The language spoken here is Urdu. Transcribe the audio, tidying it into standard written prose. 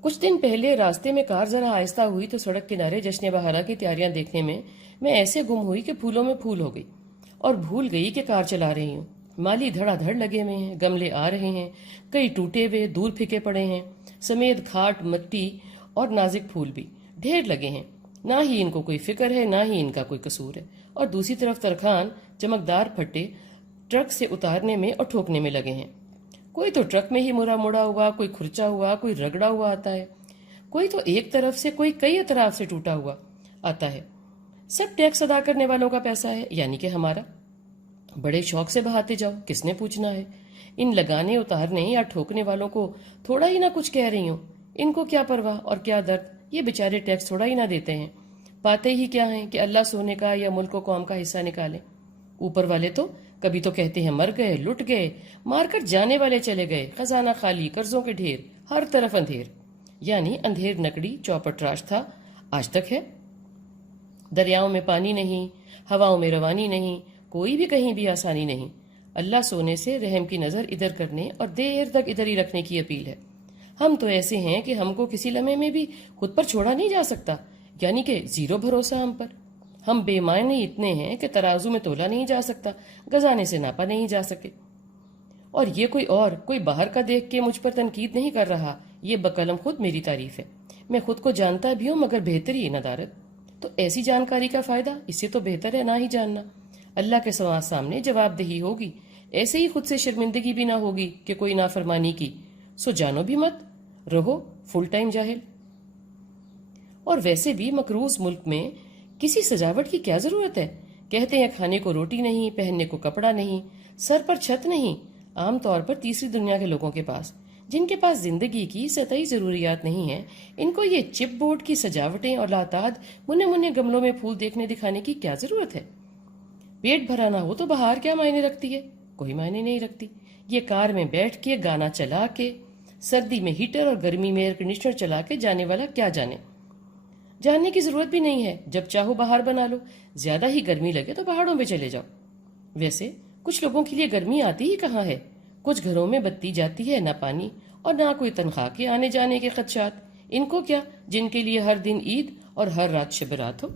کچھ دن پہلے راستے میں کار ذرا آہستہ ہوئی تو سڑک کنارے جشن بہارا کی تیاریاں دیکھنے میں ایسے گم ہوئی کہ پھولوں میں پھول ہو گئی اور بھول گئی کہ کار چلا رہی ہوں۔ مالی دھڑا دھڑ لگے ہوئے ہیں، گملے آ رہے ہیں، کئی ٹوٹے ہوئے دور پھینکے پڑے ہیں، سمیت کھاٹ مٹی اور نازک پھول بھی ڈھیر لگے ہیں۔ نہ ہی ان کو کوئی فکر ہے، نہ ہی ان کا کوئی قصور ہے۔ اور دوسری طرف ترکھان چمکدار پھٹے ٹرک سے اتارنے میں اور ٹھوکنے میں لگے ہیں۔ کوئی تو ٹرک میں ہی مڑا ہوا، کوئی کھرچا ہوا، کوئی رگڑا ہوا آتا ہے، کوئی تو ایک طرف سے، کوئی کئی اطراف سے ٹوٹا ہوا آتا ہے۔ سب ٹیکس ادا کرنے والوں کا پیسہ ہے، یعنی کہ ہمارا۔ بڑے شوق سے بہاتے جاؤ، کس نے پوچھنا ہے؟ ان لگانے اتارنے یا ٹھوکنے والوں کو تھوڑا ہی نہ کچھ کہہ رہی ہوں۔ ان کو کیا پرواہ اور کیا درد، یہ بیچارے ٹیکس تھوڑا ہی نہ دیتے ہیں، پاتے ہی کیا ہیں کہ اللہ سونے کا یا ملک و قوم کا حصہ نکالیں۔ اوپر والے تو کبھی تو کہتے ہیں مر گئے، لٹ گئے، مار کر جانے والے چلے گئے، خزانہ خالی، قرضوں کے ڈھیر، ہر طرف اندھیر، یعنی اندھیر نکڑی چوپٹ راش تھا، آج تک ہے۔ دریاؤں میں پانی نہیں، ہواؤں میں روانی نہیں، کوئی بھی کہیں بھی آسانی نہیں۔ اللہ سونے سے رحم کی نظر ادھر کرنے اور دیر تک ادھر ہی رکھنے کی اپیل ہے۔ ہم تو ایسے ہیں کہ ہم کو کسی لمحے میں بھی خود پر چھوڑا نہیں جا سکتا، یعنی کہ زیرو بھروسہ ہم پر۔ ہم بے معنی اتنے ہیں کہ ترازو میں تولا نہیں جا سکتا، گزانے سے ناپا نہیں جا سکے۔ اور یہ کوئی باہر کا دیکھ کے مجھ پر تنقید نہیں کر رہا، یہ بقلم خود میری تعریف ہے۔ میں خود کو جانتا بھی ہوں، مگر بہتر ہی ندارت۔ تو ایسی جانکاری کا فائدہ، اس سے تو بہتر ہے نہ ہی جاننا۔ اللہ کے سامنے جواب دہی ہوگی، ایسے ہی خود سے شرمندگی بھی نہ ہوگی کہ کوئی نافرمانی کی، سو جانو بھی مت، رہو فل ٹائم جاہل۔ اور ویسے بھی مقروض ملک میں کسی سجاوٹ کی کیا ضرورت ہے؟ کہتے ہیں کھانے کو روٹی نہیں، پہننے کو کپڑا نہیں، سر پر چھت نہیں۔ عام طور پر تیسری دنیا کے لوگوں کے پاس، جن کے پاس زندگی کی سطحی ضروریات نہیں ہیں، ان کو یہ چپ بورڈ کی سجاوٹیں اور لاتعداد منے گملوں میں پھول دیکھنے دکھانے کی کیا ضرورت ہے؟ پیٹ بھرا نہ ہو تو بہار کیا معنی رکھتی ہے؟ کوئی معنی نہیں رکھتی۔ یہ کار میں بیٹھ کے، گانا چلا کے، سردی میں ہیٹر اور گرمی میں ایئر کنڈیشنر چلا کے جانے والا کیا جانے۔ جاننے کی ضرورت بھی نہیں ہے، جب چاہو باہر بنا لو، زیادہ ہی گرمی لگے تو پہاڑوں پہ چلے جاؤ۔ ویسے کچھ لوگوں کے لیے گرمی آتی ہی کہاں ہے؟ کچھ گھروں میں بتی جاتی ہے، نہ پانی اور نہ کوئی تنخواہ کے آنے جانے کے خدشات۔ ان کو کیا، جن کے لیے ہر دن عید اور ہر رات شب رات ہو۔